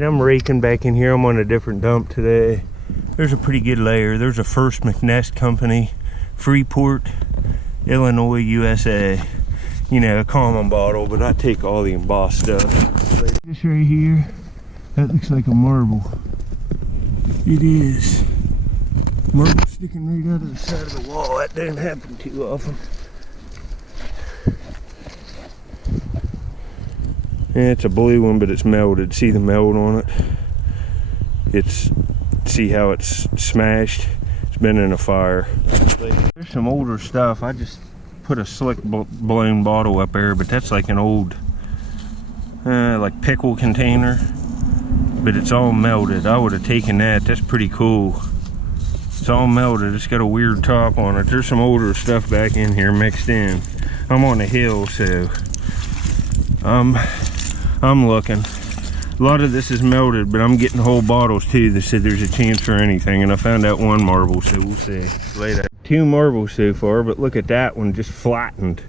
Alright, I'm raking back in here. I'm on a different dump today. There's a pretty good layer. There's a First McNest Company, Freeport, Illinois, USA. You know, a common bottle, but I take all the embossed stuff. This right here, that looks like a marble. It is. Marble sticking right out of the side of the wall. That doesn't happen too often. Yeah, it's a blue one, but it's melted. See the meld on it? See how it's smashed? It's been in a fire. There's some older stuff. I just put a slick blown bottle up there, but that's like an old like pickle container, but it's all melted. I would have taken that. That's pretty cool. It's all melted. It's got a weird top on it. There's some older stuff back in here mixed in. I'm on a hill, so I'm looking. A lot of this is melted, but I'm getting whole bottles too. They said there's a chance for anything, and I found out one marble, so we'll see later. 2 marbles so far, but look at that one, just flattened.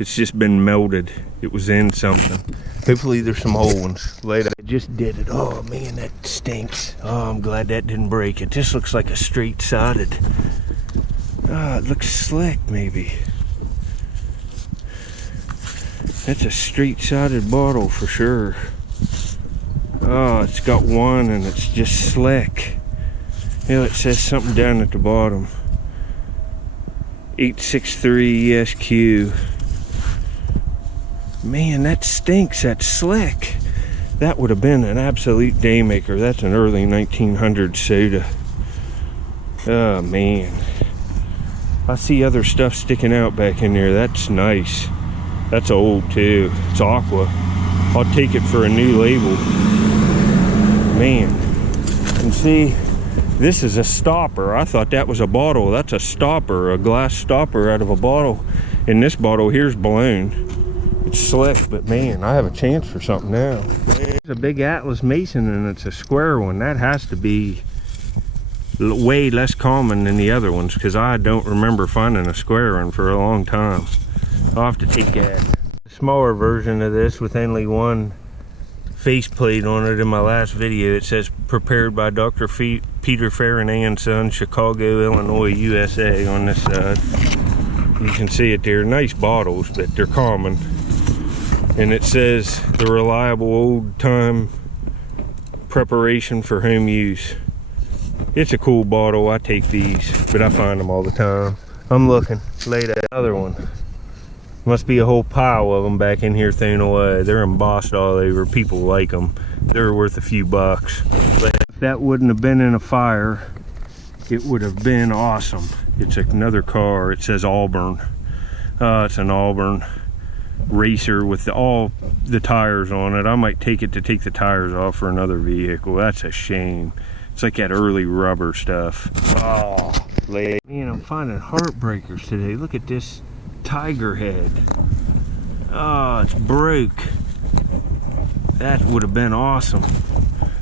It's just been melted. It was in something. Hopefully there's some whole ones later. I just did it. Oh man, that stinks. Oh, I'm glad that didn't break. It just looks like a straight-sided. Ah, it looks slick maybe. That's a straight-sided bottle for sure. Oh, it's got one and it's just slick. You know, it says something down at the bottom. 863 ESQ. Man, that stinks. That's slick. That would have been an absolute daymaker. That's an early 1900s soda. Oh man, I see other stuff sticking out back in there. That's nice. That's old too. It's aqua. I'll take it for a new label. Man, and see, this is a stopper. I thought that was a bottle. That's a stopper, a glass stopper out of a bottle. And this bottle here's blown. It's slick, but man, I have a chance for something now. It's a big Atlas Mason and it's a square one. That has to be way less common than the other ones, because I don't remember finding a square one for a long time. I'll have to take a smaller version of this with only one faceplate on it. In my last video it says prepared by Dr. Peter Farron and Son, Chicago, Illinois, USA on this side. You can see it there. Nice bottles, but they're common. And it says the reliable old time preparation for home use. It's a cool bottle. I take these, but I find them all the time. I'm looking. Later, another one. Must be a whole pile of them back in here thrown away. They're embossed all over. People like them. They're worth a few bucks. But if that wouldn't have been in a fire, it would have been awesome. It's another car. It says Auburn. It's an Auburn racer with all the tires on it. I might take it to take the tires off for another vehicle. That's a shame. It's like that early rubber stuff. Oh, man, I'm finding heartbreakers today. Look at this tiger head. Oh, it's broke. That would have been awesome.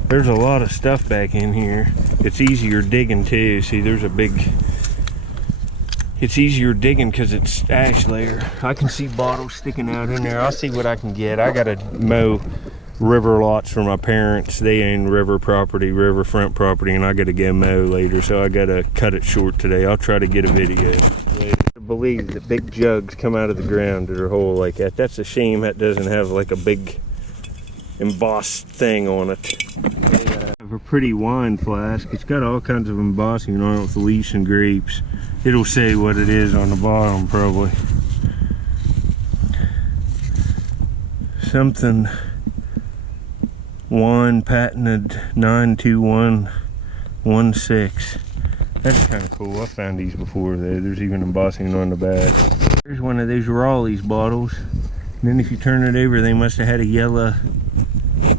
There's a lot of stuff back in here. It's easier digging too. See, there's a big, it's easier digging because it's ash layer. I can see bottles sticking out in there. I'll see what I can get. I gotta mow river lots for my parents. They own river property, riverfront property, and I gotta go mow later, so I gotta cut it short today. I'll try to get a video later. I believe that big jugs come out of the ground that are whole like that. That's a shame that doesn't have like a big embossed thing on it. They have a pretty wine flask. It's got all kinds of embossing on it with leaves and grapes. It'll say what it is on the bottom probably. Something wine patented 92116. That's kind of cool. I found these before though. There's even embossing on the back. There's one of those Raleigh's bottles. And then if you turn it over, they must have had a yellow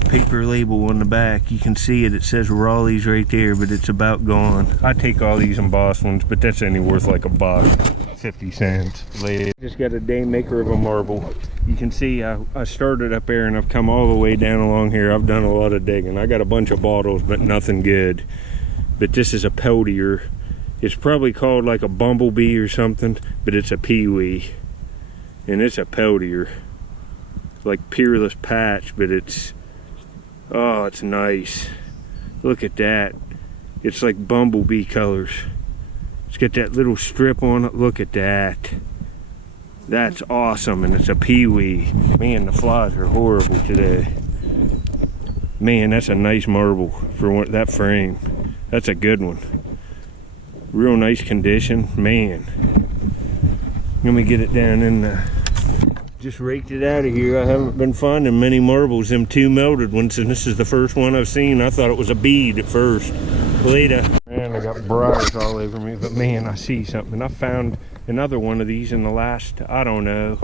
paper label on the back. You can see it. It says Raleigh's right there, but it's about gone. I take all these embossed ones, but that's only worth like $1, 50 cents. Just got a day maker of a marble. You can see I started up there and I've come all the way down along here. I've done a lot of digging. I got a bunch of bottles, but nothing good. But this is a peltier. It's probably called like a bumblebee or something, but it's a peewee. And it's a peltier. Like Peerless Patch, but it's Oh, it's nice. Look at that. It's like bumblebee colors. It's got that little strip on it. Look at that. That's awesome, and it's a peewee. Man, the flies are horrible today. Man, that's a nice marble for that frame. That's a good one. Real nice condition. Man, let me get it down in the... Just raked it out of here. I haven't been finding many marbles, them two melted ones, and this is the first one I've seen. I thought it was a bead at first. Later. Man, I got briars all over me, but man, I see something. I found another one of these in the last, I don't know,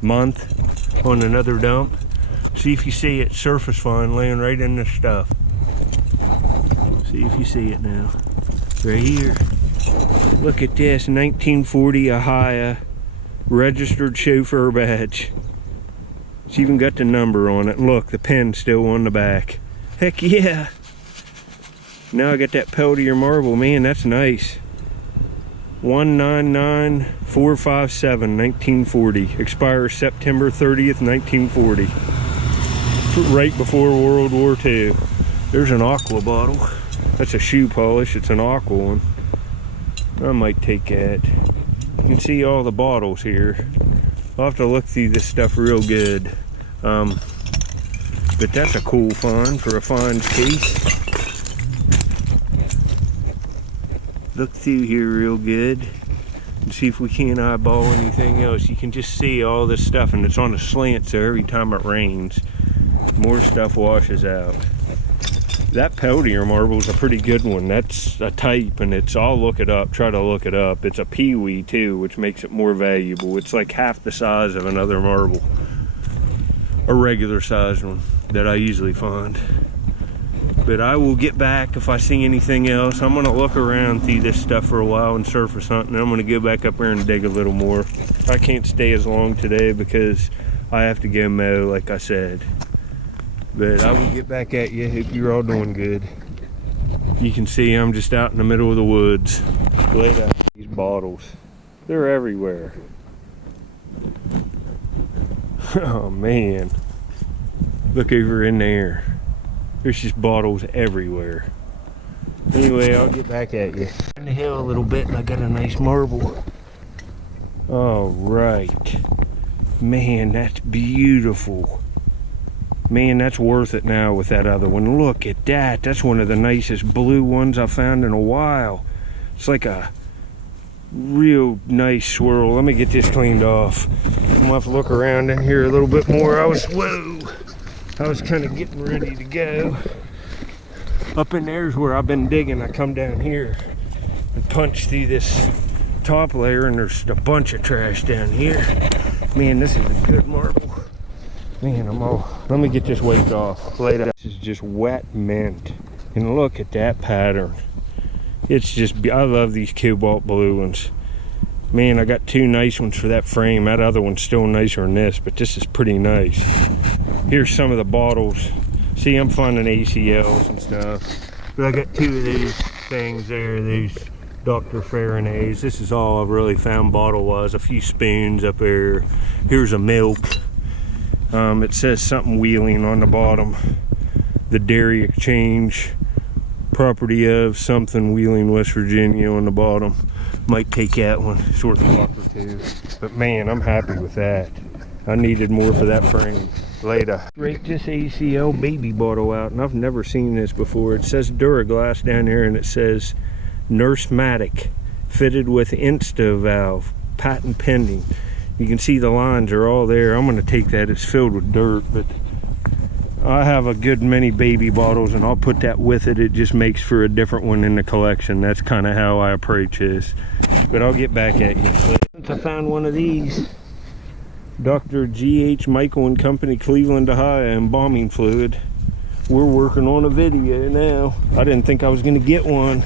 month on another dump. See if you see it. Surface fine laying right in this stuff. See if you see it now. Right here. Look at this, 1940 Ahia registered chauffeur badge. It's even got the number on it. Look, the pen's still on the back. Heck yeah. Now I got that Peltier marble. Man, that's nice. 199457, 1940. Expires September 30th, 1940. Right before World War II. There's an aqua bottle. That's a shoe polish. It's an aqua one. I might take that. You can see all the bottles here. I'll have to look through this stuff real good. But that's a cool find for a finds case. Look through here real good and see if we can't eyeball anything else. You can just see all this stuff, and it's on a slant, so every time it rains, more stuff washes out. That Peltier marble is a pretty good one. That's a type, and I'll look it up, try to look it up. It's a peewee too, which makes it more valuable. It's like half the size of another marble, a regular size one that I usually find. But I will get back if I see anything else. I'm gonna look around through this stuff for a while and surface something. I'm gonna go back up there and dig a little more. I can't stay as long today because I have to go mow, like I said. But I will get back at you. Hope you're all doing good. You can see I'm just out in the middle of the woods. Laid out these bottles. They're everywhere. Oh man. Look over in there. There's just bottles everywhere. Anyway, I'll get back at you. On the hill a little bit, and I got a nice marble. All right. Man, that's beautiful. Man, that's worth it now with that other one. Look at that. That's one of the nicest blue ones I've found in a while. It's like a real nice swirl. Let me get this cleaned off. I'm gonna have to look around in here a little bit more. I was kind of getting ready to go. Up in there's where I've been digging. I come down here and punch through this top layer, and there's a bunch of trash down here. Man, this is a good marble. Man, let me get this weight off. Later. This is just wet mint. And look at that pattern. It's just, I love these cobalt blue ones. Man, I got two nice ones for that frame. That other one's still nicer than this, but this is pretty nice. Here's some of the bottles. See, I'm finding ACLs and stuff. But I got two of these things there, these Dr. Farinay's. This is all I've really found bottle-wise. A few spoons up there. Here's a milk. It says something Wheeling on the bottom. The Dairy Exchange, property of something Wheeling, West Virginia on the bottom. Might take that one, short block or two. But man, I'm happy with that. I needed more for that frame. Later. Break this ACL baby bottle out, and I've never seen this before. It says Duraglass down here, and it says Nursematic, fitted with Insta valve, patent pending. You can see the lines are all there. I'm going to take that. It's filled with dirt, but I have a good many baby bottles, and I'll put that with it. It just makes for a different one in the collection. That's kind of how I approach this. But I'll get back at you. Since I found one of these, Dr. G.H. Michael and Company, Cleveland, Ohio, embalming fluid. We're working on a video now. I didn't think I was going to get one.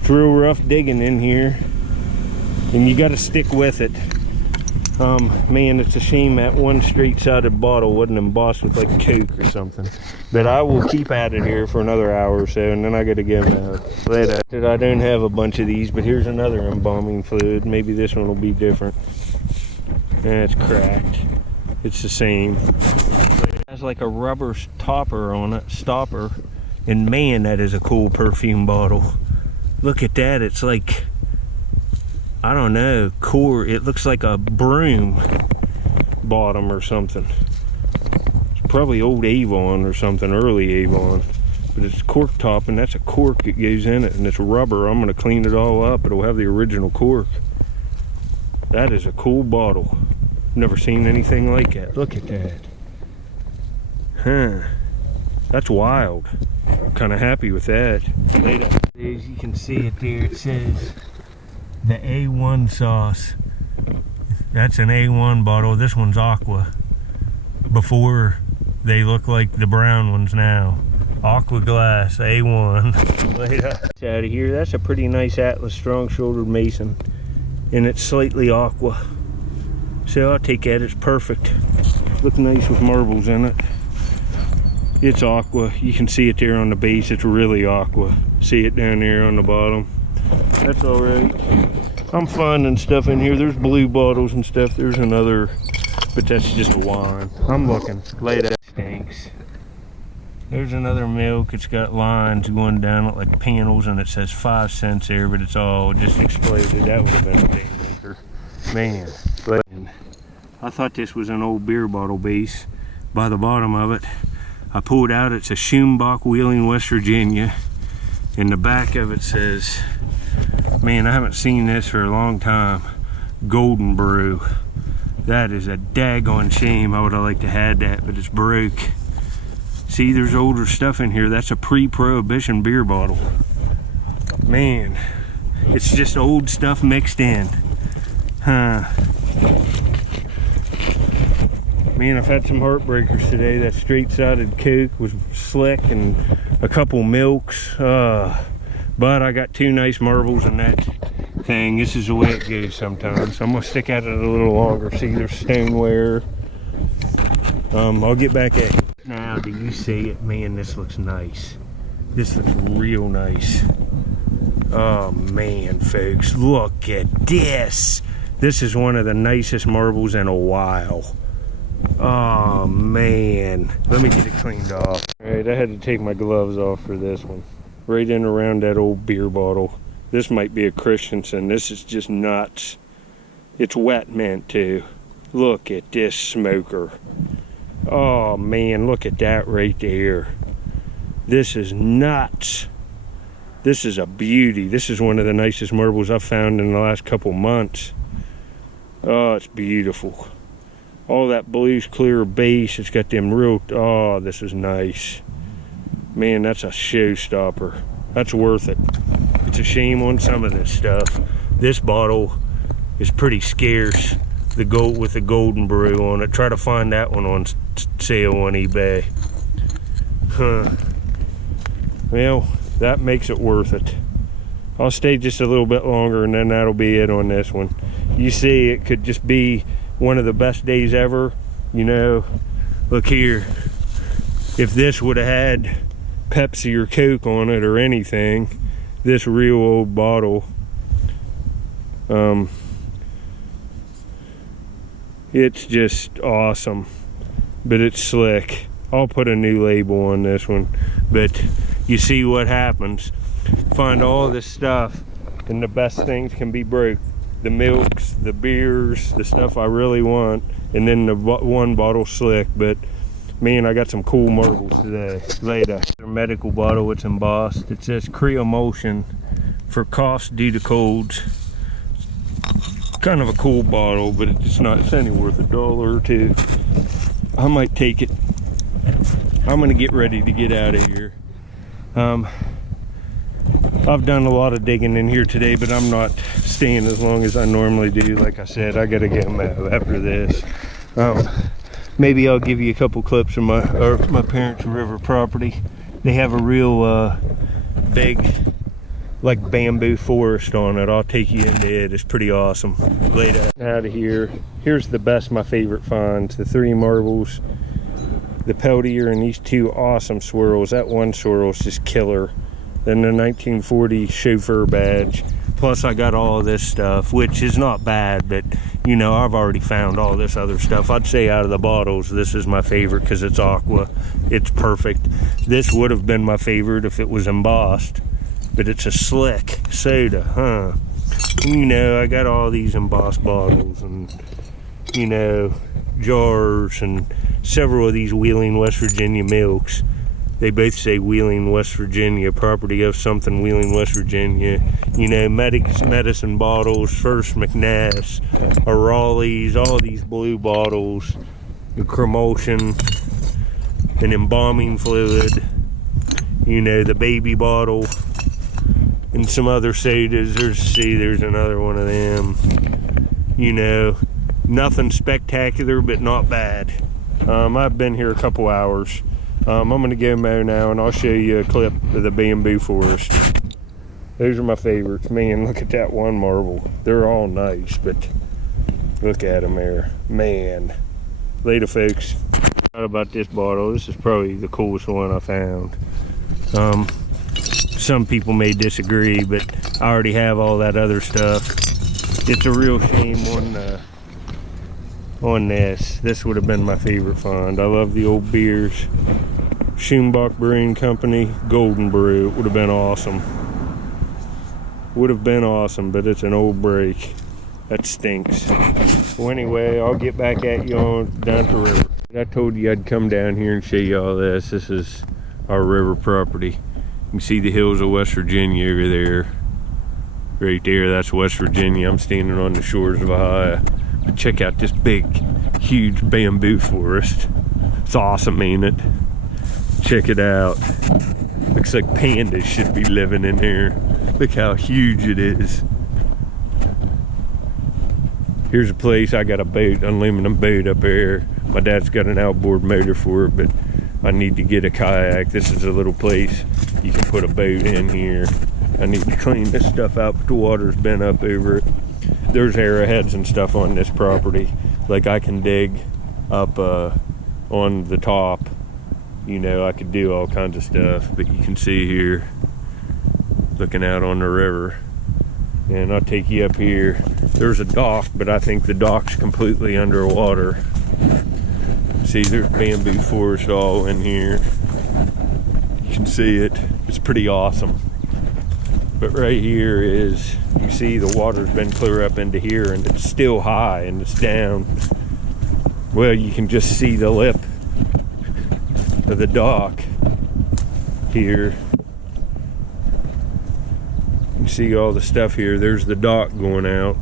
It's real rough digging in here, and you got to stick with it. Man, it's a shame that one straight-sided bottle wasn't embossed with like Coke or something. But I will keep at it here for another hour or so, and then I gotta get them out. Later. I don't have a bunch of these, but here's another embalming fluid. Maybe this one will be different. It's cracked. It's the same. has like a rubber stopper on it, and man, that is a cool perfume bottle. Look at that. It's like, I don't know, it looks like a broom bottom or something. It's probably old Avon or something, early Avon. But it's cork top, and that's a cork that goes in it, and it's rubber. I'm gonna clean it all up. It'll have the original cork. That is a cool bottle. Never seen anything like that. Look at that. Huh. That's wild. I'm kind of happy with that. Later. As you can see it there, it says the A1 sauce. That's an A1 bottle. This one's aqua. Before they look like the brown ones now. Aqua glass, A1. Later. Out of here. That's a pretty nice Atlas strong-shouldered mason. And it's slightly aqua. So I'll take that. It's perfect. Looks nice with marbles in it. It's aqua. You can see it there on the base. It's really aqua. See it down there on the bottom. That's all right. I'm finding stuff in here. There's blue bottles and stuff. There's another, but that's just a wine. I'm looking. Later. Stinks. There's another milk. It's got lines going down it like panels, and it says 5 cents there, but it's all just exploded. That would have been a day maker. Man. I thought this was an old beer bottle base. By the bottom of it, I pulled out, it's a Schumach Wheeling, West Virginia. And the back of it says, man, I haven't seen this for a long time, Golden Brew. That is a daggone shame. I would have liked to have had that, but it's broke. See, there's older stuff in here. That's a pre-prohibition beer bottle. Man, it's just old stuff mixed in. Huh. Man, I've had some heartbreakers today. That straight-sided Coke was slick, and a couple milks. But I got 2 nice marbles in that thing. This is the way it goes sometimes. I'm gonna stick at it a little longer. See, there's stoneware. I'll get back at you. Now, do you see it? Man, this looks nice. This looks real nice. Oh man, folks, look at this. This is one of the nicest marbles in a while. Oh man, let me get it cleaned off. All right, I had to take my gloves off for this one. Right in around that old beer bottle. This might be a Christensen. This is just nuts. It's wet mint too. Look at this smoker. Oh man, look at that right there. This is nuts. This is a beauty. This is one of the nicest marbles I've found in the last couple months. Oh, it's beautiful. All that blues clear base. It's got them real, oh, this is nice. Man, that's a showstopper. That's worth it. It's a shame on some of this stuff. This bottle is pretty scarce. The gold with the Golden Brew on it. Try to find that one on sale on eBay. Huh. Well, that makes it worth it. I'll stay just a little bit longer, and then that'll be it on this one. You see, it could just be one of the best days ever. You know, look here. If this would have had Pepsi or Coke on it or anything, this real old bottle, it's just awesome. But it's slick. I'll put a new label on this one. But you see what happens. Find all this stuff, and the best things can be broke. The milks, the beers, the stuff I really want, and then the one bottle slick. But man, I got some cool marbles today. Later, a medical bottle. It's embossed. It says Creamulsion for cost due to colds. Kind of a cool bottle, but it's not. It's only worth $1 or $2. I might take it. I'm gonna get ready to get out of here. I've done a lot of digging in here today, but I'm not staying as long as I normally do. Like I said, I gotta get them out after this. Maybe I'll give you a couple clips of my parents' river property. They have a real big, like, bamboo forest on it. I'll take you into it. It's pretty awesome. Later. Out of here. Here's the best, my favorite finds. The 3 marbles, the Peltier, and these 2 awesome swirls. That one swirl is just killer. Then the 1940 chauffeur badge. Plus I got all of this stuff, which is not bad, but you know, I've already found all this other stuff. I'd say out of the bottles, this is my favorite because it's aqua. It's perfect. This would have been my favorite if it was embossed, but it's a slick soda, huh? You know, I got all these embossed bottles and, you know, jars and several of these Wheeling, West Virginia milks. They both say Wheeling, West Virginia, property of something Wheeling, West Virginia. You know, medicine bottles, First McNass, Raleigh's, all these blue bottles, the Cremotion, an embalming fluid, you know, the baby bottle, and some other sodas. There's another one of them. You know, nothing spectacular, but not bad. I've been here a couple hours. I'm gonna go mow now, and I'll show you a clip of the bamboo forest. Those are my favorites. Man, look at that one marble. They're all nice, but look at them there. Man. Later, folks. Thought about this bottle. This is probably the coolest one I found. Some people may disagree, but I already have all that other stuff. It's a real shame on this. This would have been my favorite find. I love the old beers. Schumach Brewing Company, Golden Brew. It would have been awesome. Would have been awesome, but it's an old break. That stinks. Well, anyway, I'll get back at you on down the river. I told you I'd come down here and show you all this. This is our river property. You can see the hills of West Virginia over there. Right there, that's West Virginia. I'm standing on the shores of Ohio. But check out this big, huge bamboo forest. It's awesome, ain't it? Check it out. Looks like pandas should be living in here. Look how huge it is. Here's a place. I got a boat, unlimited boat up there. My dad's got an outboard motor for it, but I need to get a kayak. This is a little place you can put a boat in here. I need to clean this stuff out, but the water's been up over it. There's arrowheads and stuff on this property. Like I can dig up on the top. You know, I could do all kinds of stuff, but you can see here, looking out on the river. And I'll take you up here. There's a dock, but I think the dock's completely underwater. See, there's bamboo forest all in here. You can see it. It's pretty awesome. But right here is, you see the water's been clear up into here, and it's still high and it's down. Well, you can just see the lip of the dock here. You see all the stuff here. There's the dock going out.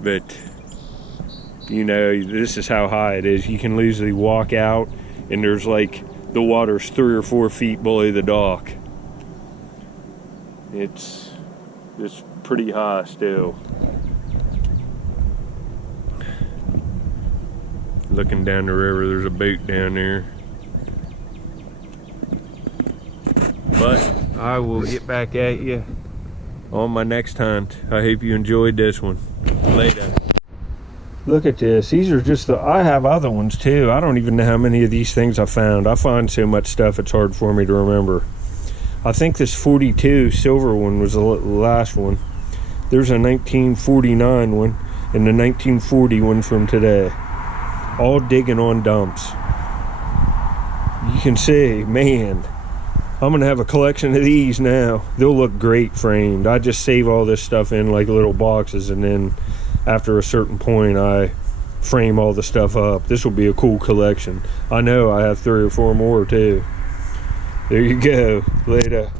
But you know, this is how high it is. You can easily walk out and there's like, the water's 3 or 4 feet below the dock. It's pretty high still. Looking down the river, there's a boat down there. But I will get back at you on my next hunt. I hope you enjoyed this one. Later. Look at this. These are just I have other ones too. I don't even know how many of these things I found. I find so much stuff it's hard for me to remember. I think this 42 silver one was the last one. There's a 1949 one and the 1940 one from today. All digging on dumps. You can see, man, I'm gonna have a collection of these now. They'll look great framed. I just save all this stuff in like little boxes, and then after a certain point I frame all the stuff up. This will be a cool collection. I know I have 3 or 4 more too. There you go. Later.